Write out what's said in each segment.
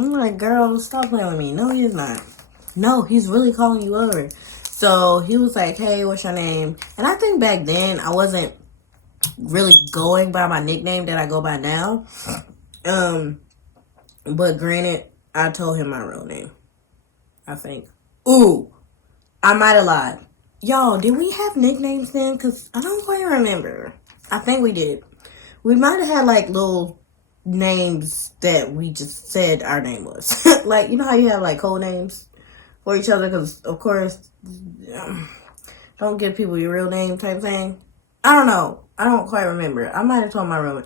I'm like, girl, stop playing with me. No, he's not. No, he's really calling you over. So he was like, hey, what's your name? And I think back then I wasn't really going by my nickname that I go by now. But granted, I told him my real name, I think. Ooh, I might have lied. Y'all, did we have nicknames then? Because I don't quite remember. I think we did. We might have had like little names that we just said our name was. Like, you know how you have like code names for each other? Because, of course, don't give people your real name type thing. I don't know. I don't quite remember. I might have told my real name.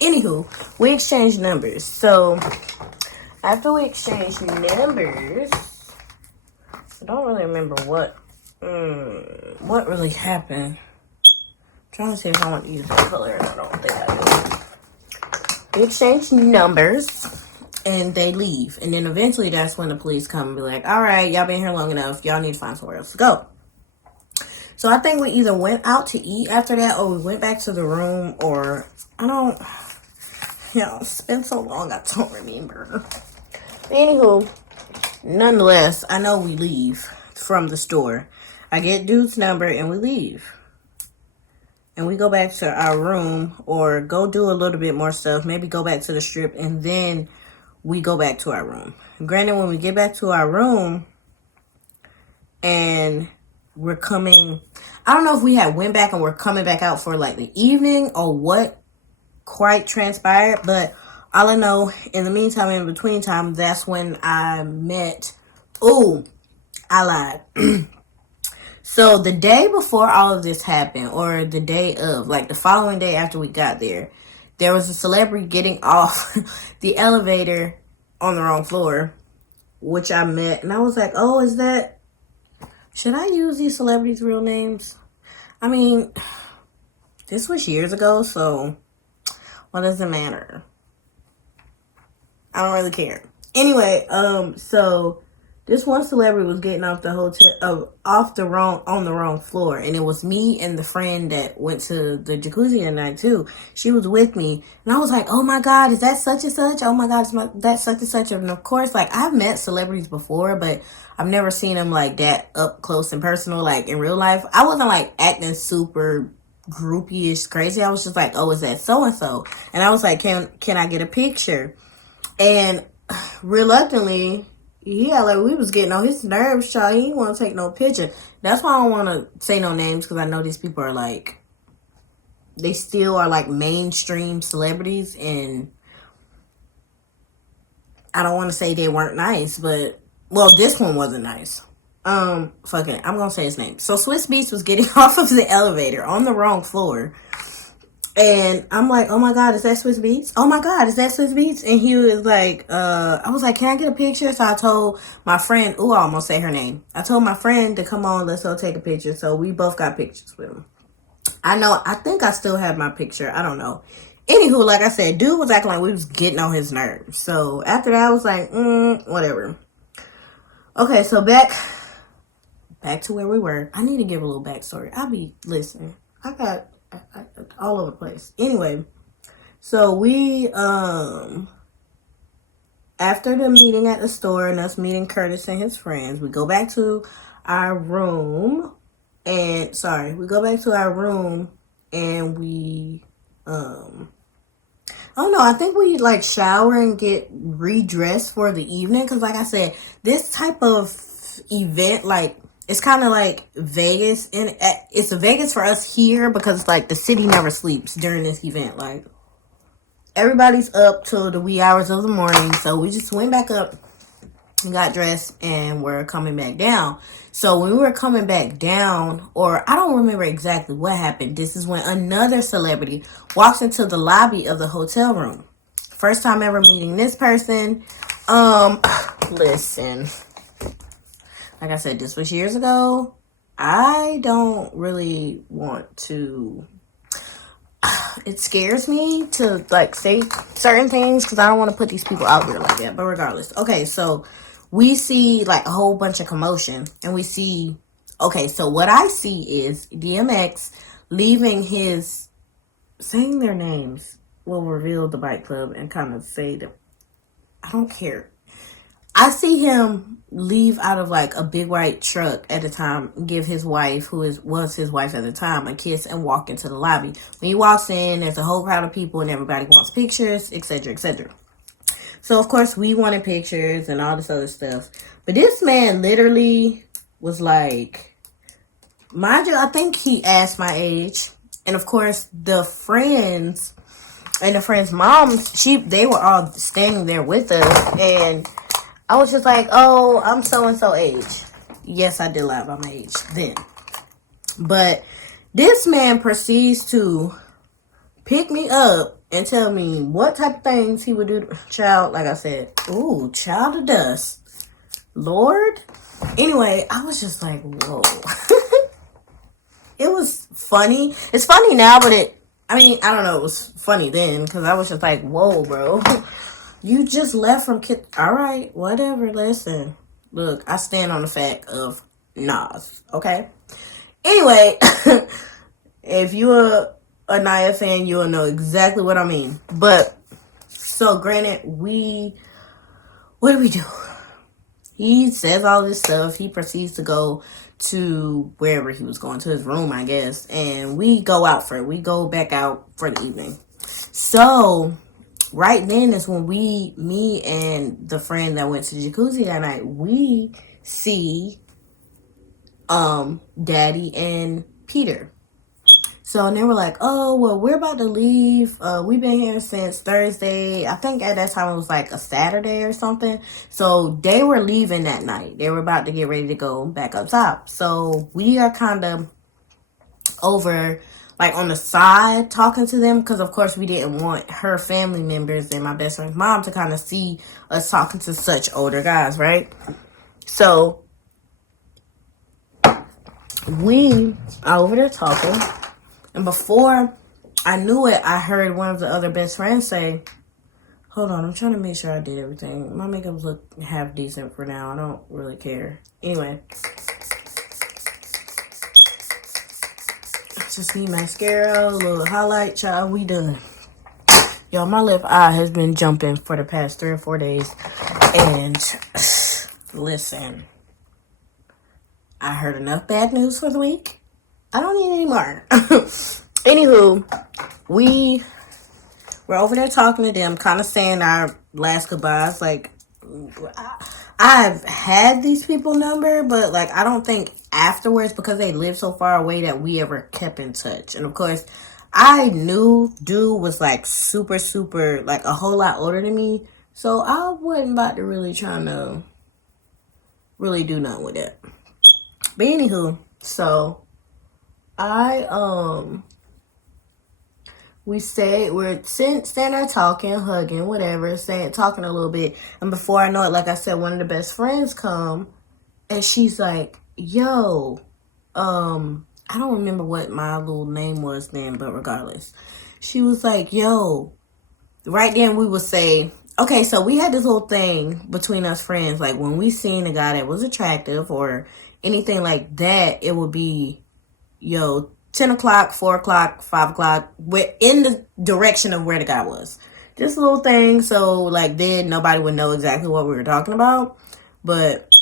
Anywho, we exchanged numbers. So, after we exchanged numbers, I don't really remember what really happened. I'm trying to see if I want to use that color. I don't think I do. We exchanged numbers, and they leave. And then eventually that's when the police come and be like, all right, y'all been here long enough. Y'all need to find somewhere else to go. So I think we either went out to eat after that, or we went back to the room, or I don't, it's been so long I don't remember. Anywho, nonetheless, I know we leave from the store. I get dude's number and we leave. And we go back to our room or go do a little bit more stuff. Maybe go back to the strip and then we go back to our room. Granted, when we get back to our room and we're coming, I don't know if we had went back and we're coming back out for like the evening or what quite transpired, but all I know, in the meantime, in between time, that's when I met, I lied. So the day before all of this happened, or the day of, like the following day after we got there, there was a celebrity getting off the elevator on the wrong floor, which I met, and I was like, oh, should I use these celebrities' real names? I mean, this was years ago, so what does it matter? I don't really care. Anyway, so this one celebrity was getting off the hotel, on the wrong floor, and it was me and the friend that went to the jacuzzi that night too. She was with me, and I was like, "Oh my God, is that such and such? Oh my God, that's such and such." And of course, like I've met celebrities before, but I've never seen them like that up close and personal, like in real life. I wasn't like acting super groupie-ish crazy. I was just like, "Oh, is that so and so?" And I was like, "Can I get a picture?" And reluctantly, yeah, like we was getting on his nerves, child. He didn't want to take no picture. That's why I don't want to say no names, because I know these people are like, they still are like mainstream celebrities, and I don't want to say they weren't nice, but well, this one wasn't nice. Fuck it, I'm gonna say his name. So Swiss Beats was getting off of the elevator on the wrong floor. And I'm like, oh my God, is that Swiss Beats? Oh my God, is that Swiss Beats? And he was like, I was like, can I get a picture? So I told my friend, I almost say her name. I told my friend to come on, let's go take a picture. So we both got pictures with him. I think I still have my picture. I don't know. Anywho, like I said, dude was acting like we was getting on his nerves. So after that, I was like, whatever. Okay, so back to where we were. I need to give a little backstory. Listen, I got all over the place. Anyway, so we after the meeting at the store and us meeting Curtis and his friends, we go back to our room and we I don't know, I think we like shower and get redressed for the evening, because like I said, this type of event, like, it's kind of like Vegas, and it's a Vegas for us here, because it's like the city never sleeps during this event. Like, everybody's up till the wee hours of the morning. So we just went back up and got dressed, and we're coming back down. So when we were coming back down, or I don't remember exactly what happened, this is when another celebrity walks into the lobby of the hotel room. First time ever meeting this person. Listen, like I said, this was years ago. I don't really want to, it scares me to like say certain things, because I don't want to put these people out there like that. But regardless, okay, so we see like a whole bunch of commotion, and we see, okay, so what I see is DMX leaving saying their names will reveal the bike club and kind of say that, I don't care. I see him leave out of like a big white truck at the time, give his wife, was his wife at the time, a kiss and walk into the lobby. When he walks in, there's a whole crowd of people and everybody wants pictures, etc., etc. So of course we wanted pictures and all this other stuff. But this man literally was like, mind you, I think he asked my age. And of course the friends and the friends' moms, they were all standing there with us, and I was just like, oh, I'm so-and-so age. Yes, I did lie about my age then. But this man proceeds to pick me up and tell me what type of things he would do. Child, like I said, ooh, child of dust. Lord. Anyway, I was just like, whoa. It was funny. It's funny now, but I don't know. It was funny then because I was just like, whoa, bro. You just left from Kit. All right, whatever. Listen, look, I stand on the fact of Nas. Okay. Anyway, if you're a Naya fan, you'll know exactly what I mean. But so, granted, what do we do? He says all this stuff. He proceeds to go to wherever he was going, to his room, I guess, and we go back out for the evening. So right then is when me and the friend that went to the jacuzzi that night, we see Daddy and Peter. So and they were like, oh, well, we're about to leave. We've been here since Thursday. I think at that time it was like a Saturday or something. So they were leaving that night. They were about to get ready to go back up top. So we are kind of over, like on the side talking to them. Because, of course, we didn't want her family members and my best friend's mom to kind of see us talking to such older guys, right? So we are over there talking. And before I knew it, I heard one of the other best friends say, hold on, I'm trying to make sure I did everything. My makeup look half decent for now. I don't really care. Anyway. Just need mascara, a little highlight, child. We done. Y'all, my left eye has been jumping for the past 3 or 4 days. And listen, I heard enough bad news for the week. I don't need any more. Anywho, we were over there talking to them, kind of saying our last goodbyes. Like, I've had these people number, but like I don't think afterwards, because they live so far away, that we ever kept in touch. And of course, I knew dude was like super, super, like a whole lot older than me. So I wasn't about to really trying to really do nothing with that. But anywho, so we're standing there talking, hugging, whatever, talking a little bit. And before I know it, like I said, one of the best friends come and she's like, yo, I don't remember what my little name was then, but regardless, she was like, yo, right then we would say, okay, so we had this little thing between us friends. Like when we seen a guy that was attractive or anything like that, it would be, yo, 10 o'clock, 4 o'clock, 5 o'clock. We're in the direction of where the guy was. Just a little thing. So, like, then nobody would know exactly what we were talking about. But,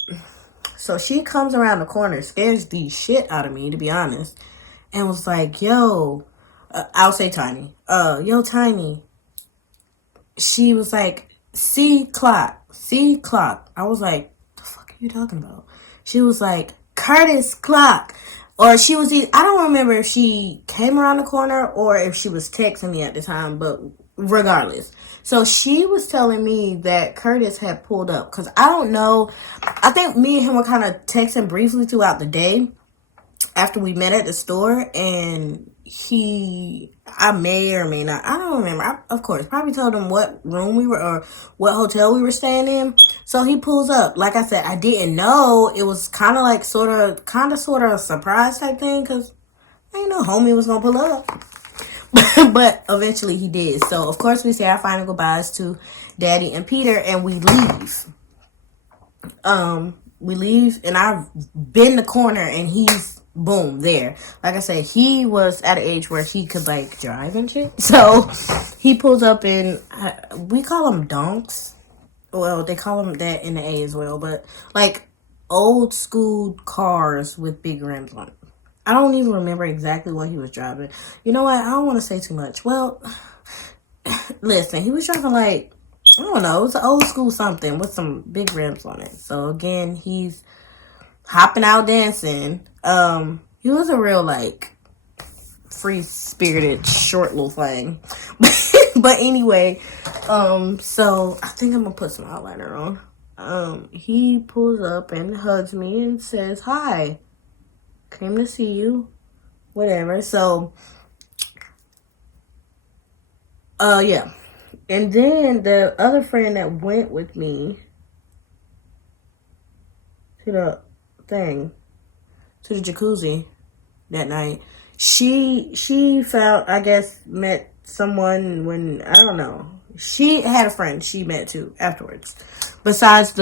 so she comes around the corner, scares the shit out of me, to be honest. And was like, yo, I'll say Tiny. Yo, Tiny. She was like, C clock. I was like, the fuck are you talking about? She was like, Curtis clock. Or she was, I don't remember if she came around the corner or if she was texting me at the time, but regardless. So she was telling me that Curtis had pulled up. Because I don't know. I think me and him were kind of texting briefly throughout the day after we met at the store. And I may or may not, I don't remember. I, of course, probably told him what room we were or what hotel we were staying in. So he pulls up. Like I said, I didn't know. It was kind of like sort of a surprise type thing because I didn't know homie was going to pull up. But eventually he did. So, of course, we say our final goodbyes to Daddy and Peter and we leave. We leave and I've been the corner and he's boom there. Like I said, he was at an age where he could like drive and shit. So he pulls up in, we call them donks. well, they call them that in the A as well, but like old school cars with big rims on it. I don't even remember exactly what he was driving. You know what? I don't want to say too much. Well, listen, he was driving like, I don't know, it's an old school something with some big rims on it. So again, he's hopping out dancing. He was a real like free spirited short little thing. But anyway, so I think I'm gonna put some eyeliner on. He pulls up and hugs me and says, "Hi, came to see you." Whatever. So, yeah. And then the other friend that went with me to the thing, to the jacuzzi that night, she found, I guess, met someone when, I don't know. She had a friend she met too afterwards, besides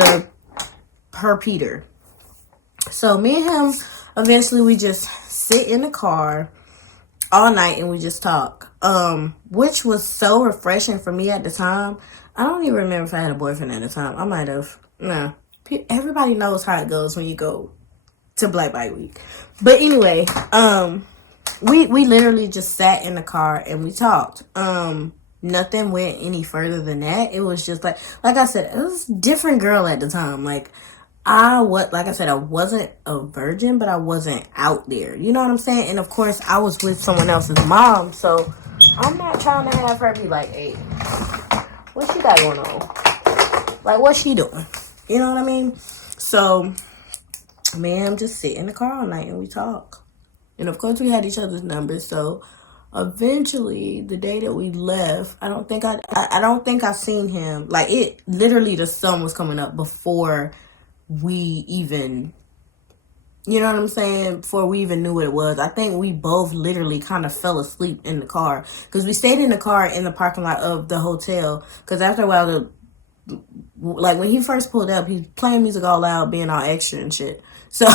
her Peter. So me and him, eventually we just sit in the car all night and we just talk. Which was so refreshing for me at the time. I don't even remember if I had a boyfriend at the time. I might have. Nah. Everybody knows how it goes when you go to Black Bike Week. But anyway, we literally just sat in the car and we talked. Nothing went any further than that. It was just like I said, it was a different girl at the time. Like I wasn't a virgin, but I wasn't out there. You know what I'm saying? And of course, I was with someone else's mom, so I'm not trying to have her be like, "Hey, what she got going on? Like, what's she doing?" You know what I mean? So, me and him just sit in the car all night and we talk. And of course, we had each other's numbers. So, eventually, the day that we left, I don't think I seen him. Like, it literally, the sun was coming up before we even, you know what I'm saying, before we even knew what it was. I think we both literally kind of fell asleep in the car because we stayed in the car in the parking lot of the hotel, because after a while, like when he first pulled up, he's playing music all loud, being all extra and shit. So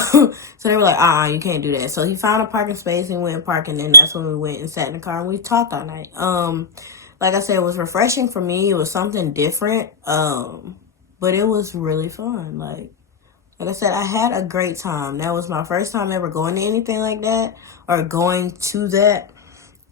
they were like, you can't do that. So he found a parking space and went and parked, and then that's when we went and sat in the car and we talked all night. Like I said, it was refreshing for me. It was something different. But it was really fun. Like I said, I had a great time. That was my first time ever going to anything like that or going to that.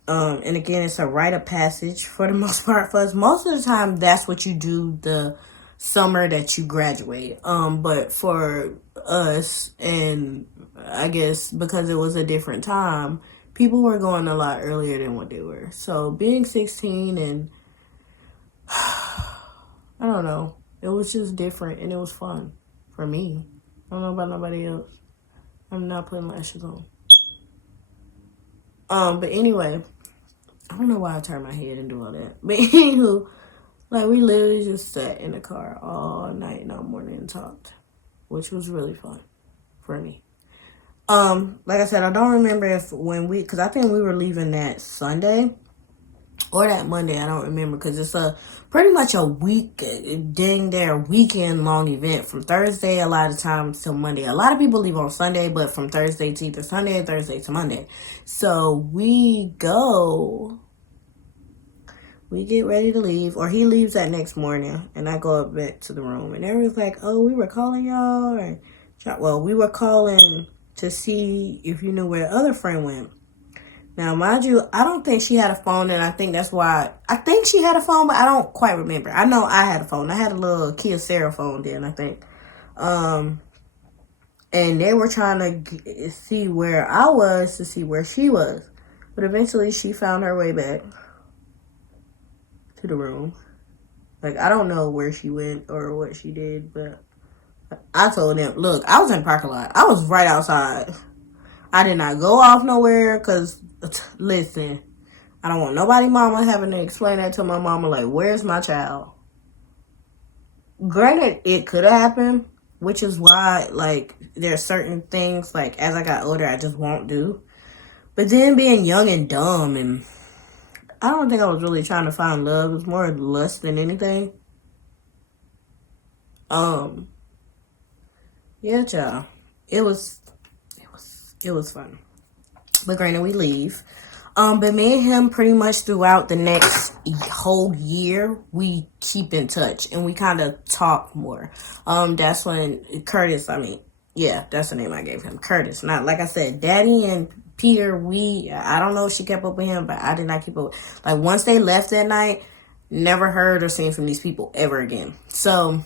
And again, it's a rite of passage for the most part for us. Most of the time, that's what you do the summer that you graduate. But for us, and I guess because it was a different time, people were going a lot earlier than what they were. So being 16 and I don't know, it was just different and it was fun for me. I don't know about nobody else. I'm not putting lashes on. But anyway, I don't know why I turned my head and do all that. But anywho, like we literally just sat in the car all night and all morning and talked, which was really fun for me. Like I said, I don't remember because I think we were leaving that Sunday or that Monday. I don't remember because it's pretty much a weekend long event from Thursday a lot of times till Monday. A lot of people leave on Sunday, but from Thursday to either Sunday or Thursday to Monday. So we get ready to leave, or he leaves that next morning, and I go up back to the room, and everyone's like, "Oh, we were calling y'all," we were calling to see if you knew where the other friend went. Now, mind you, I don't think she had a phone, and I think that's why. I think she had a phone, but I don't quite remember. I know I had a phone. I had a little Kia Sarah phone then, I think. And they were trying to see where I was to see where she was. But eventually, she found her way back to the room. Like, I don't know where she went or what she did, but I told them, look, I was in the parking lot. I was right outside. I did not go off nowhere because, listen, I don't want nobody mama having to explain that to my mama, like, where's my child? Granted, it could have happened, which is why, like, there are certain things, like, as I got older, I just won't do. But then being young and dumb, and I don't think I was really trying to find love. It was more lust than anything. Yeah, child. It was fun. But granted, we leave. But me and him pretty much throughout the next whole year, we keep in touch and we kind of talk more. That's when Curtis, yeah, that's the name I gave him, Curtis. Not like I said, Daddy and Peter, I don't know if she kept up with him, but I did not keep up. Like once they left that night, never heard or seen from these people ever again. So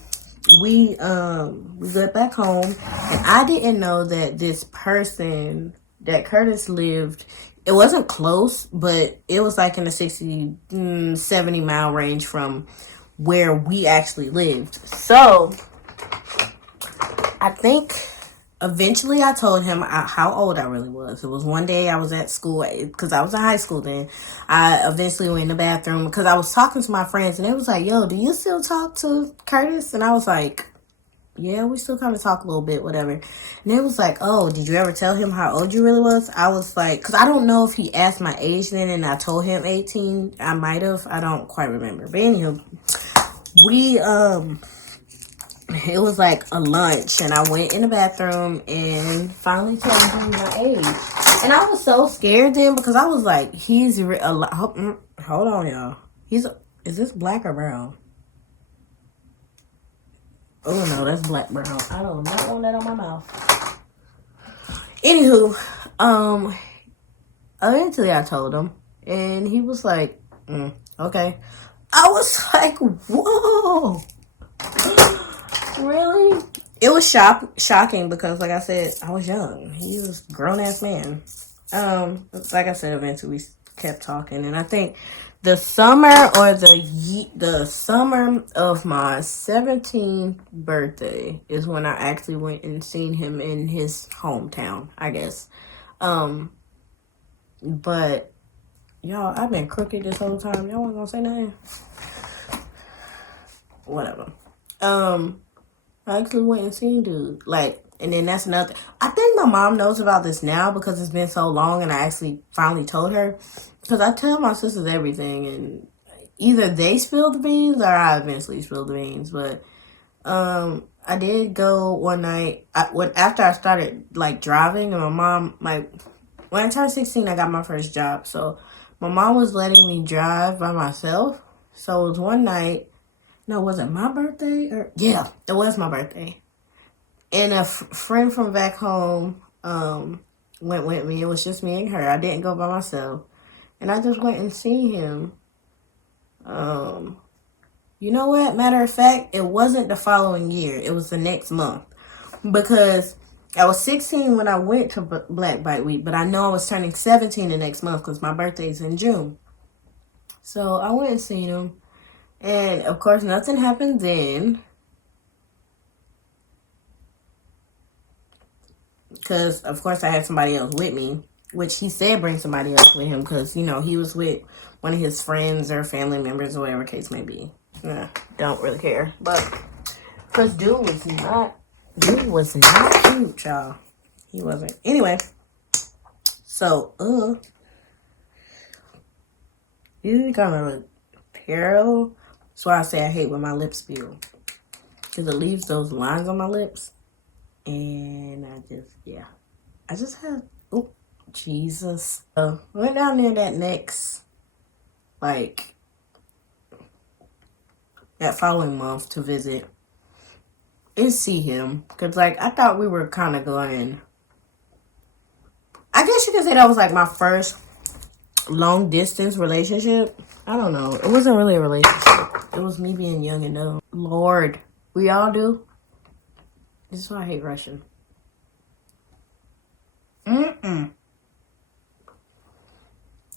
we got back home, and I didn't know that this person that Curtis lived, it wasn't close, but it was like in the 60, 70 mile range from where we actually lived. So I think eventually I told him how old I really was. It was one day I was at school, because I was in high school then. I eventually went in the bathroom because I was talking to my friends, and it was like, yo, do you still talk to Curtis? And I was like, yeah, we still kind of talk a little bit, whatever. And it was like, oh, did you ever tell him how old you really was? I was like, because I don't know if he asked my age then and I told him 18. I might have. I don't quite remember. But anywho, it was like a lunch, and I went in the bathroom and finally told him my age. And I was so scared then because I was like, hold on, y'all. Is this black or brown? Oh no, that's black brown. I do not want that on my mouth. Anywho, eventually I told him, and he was like, okay. I was like, whoa. Really? It was shocking because, like I said, I was young. He was a grown-ass man. Like I said, eventually we kept talking, and I think the summer of my 17th birthday is when I actually went and seen him in his hometown, I guess. But y'all, I've been crooked this whole time. Y'all wasn't gonna say nothing? Whatever. I actually went and seen dude. And then that's another. I think my mom knows about this now because it's been so long, and I actually finally told her. Because I tell my sisters everything, and either they spill the beans or I eventually spill the beans. But I did go one night after I started driving, and my mom when I turned 16, I got my first job. So my mom was letting me drive by myself. So it was one night. No, was it my birthday? Yeah, it was my birthday. And a friend from back home went with me. It was just me and her. I didn't go by myself. And I just went and seen him. You know what? Matter of fact, it wasn't the following year. It was the next month. Because I was 16 when I went to Black Bike Week. But I know I was turning 17 the next month because my birthday's in June. So I went and seen him. And, of course, nothing happened then. Because, of course, I had somebody else with me. Which he said bring somebody else with him. Because, he was with one of his friends or family members or whatever case may be. Don't really care. But, because dude was not cute, y'all. He wasn't. Anyway. So, you kind of look terrible. That's why I say I hate when my lips feel. Because it leaves those lines on my lips. And I just had, Jesus. Went down there that next, that following month to visit and see him. Because, I thought we were kind of going, I guess you could say that was, my first long distance relationship. I don't know. It wasn't really a relationship. It was me being young and dumb. Lord. We all do. This is why I hate Russian.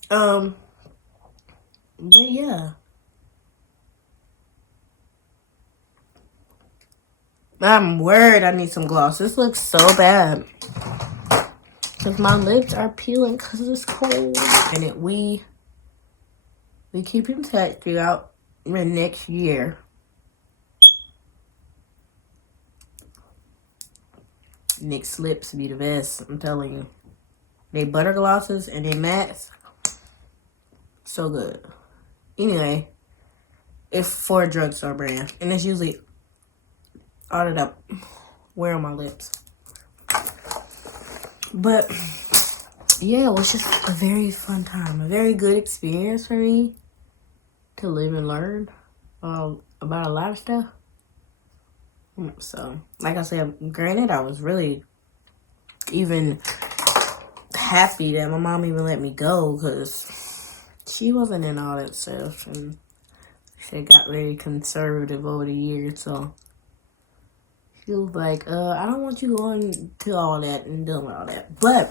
But yeah. I'm worried I need some gloss. This looks so bad. Because my lips are peeling because it's cold. And we keep in touch throughout the next year. NYX lips be the best, I'm telling you. They butter glosses and they mattes. So good. Anyway, it's for a drugstore brand. And it's usually all that I wear on my lips. But, yeah, it was just a very fun time, a very good experience for me to live and learn about a lot of stuff. So, like I said, granted, I was really even happy that my mom even let me go because she wasn't in all that stuff, and she got very conservative over the years. So she was like, I don't want you going to all that and doing all that. But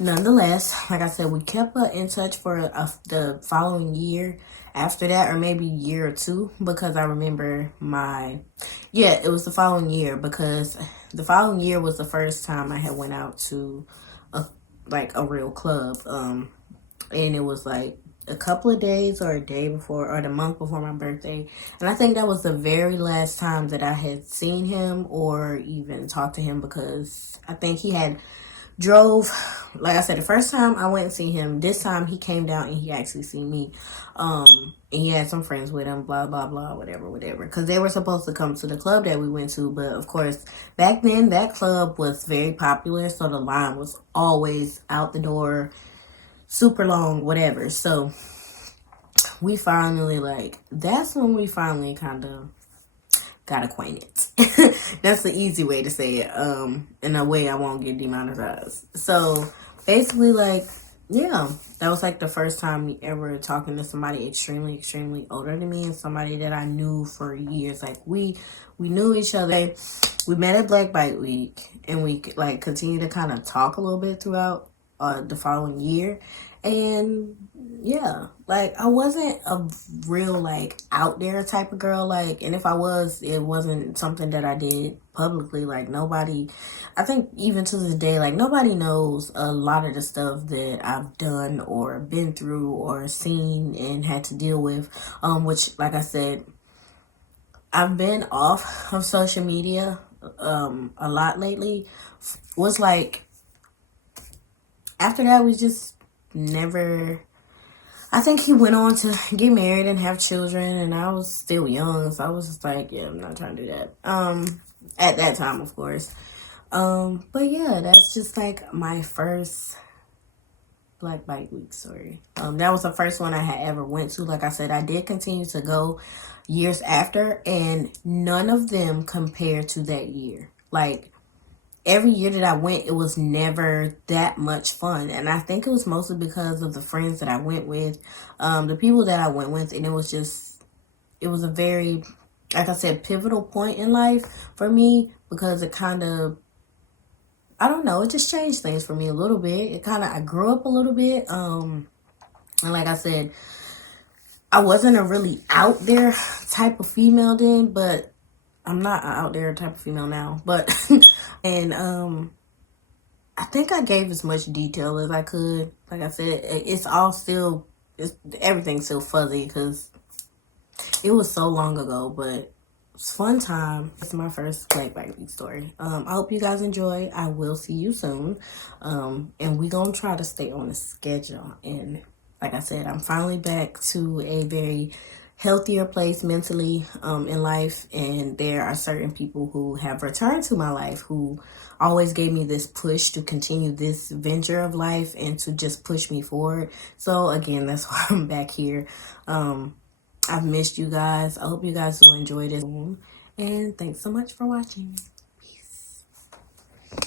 nonetheless, like I said, we kept in touch for the following year after that, or maybe a year or two, because I remember it was the following year, because the following year was the first time I had went out to a real club. And it was like a couple of days or a day before or the month before my birthday. And I think that was the very last time that I had seen him or even talked to him, because I think he had drove, like I said, the first time I went and see him, this time he came down and he actually seen me. And he had some friends with him, blah, blah, blah, whatever. Because they were supposed to come to the club that we went to. But, of course, back then, that club was very popular. So the line was always out the door, super long, whatever. So we finally, that's when we finally kind of got acquainted. That's the easy way to say it. In a way I won't get demonetized. So basically, that was the first time me ever talking to somebody extremely, extremely older than me, and somebody that I knew for years. We knew each other. We met at Black Bike Week, and we continued to kind of talk a little bit throughout the following year. And yeah, I wasn't a real out there type of girl, and if I was, it wasn't something that I did publicly. Nobody, I think even to this day, nobody knows a lot of the stuff that I've done or been through or seen and had to deal with, which, like I said, I've been off of social media a lot lately. Was after that, we just never. I think he went on to get married and have children, and I was still young, so I was just yeah, I'm not trying to do that. At that time, of course. But yeah, that's just my first Black Bike Week story. That was the first one I had ever went to. Like I said, I did continue to go years after, and none of them compared to that year. Every year that I went, it was never that much fun. And I think it was mostly because of the friends that I went with, the people that I went with. And it was a very, like I said, pivotal point in life for me, because it kind of, I don't know, it just changed things for me a little bit. I grew up a little bit. And like I said, I wasn't a really out there type of female then, but I'm not an out there type of female now, but and I think I gave as much detail as I could. Like I said, everything's still fuzzy because it was so long ago, but it's a fun time. It's my first Black Bike Week story. I hope you guys enjoy. I will see you soon. And we're gonna try to stay on the schedule. And like I said, I'm finally back to a very healthier place mentally in life, and there are certain people who have returned to my life who always gave me this push to continue this venture of life and to just push me forward. So again, that's why I'm back here. I've missed you guys. I hope you guys will enjoy this, and thanks so much for watching.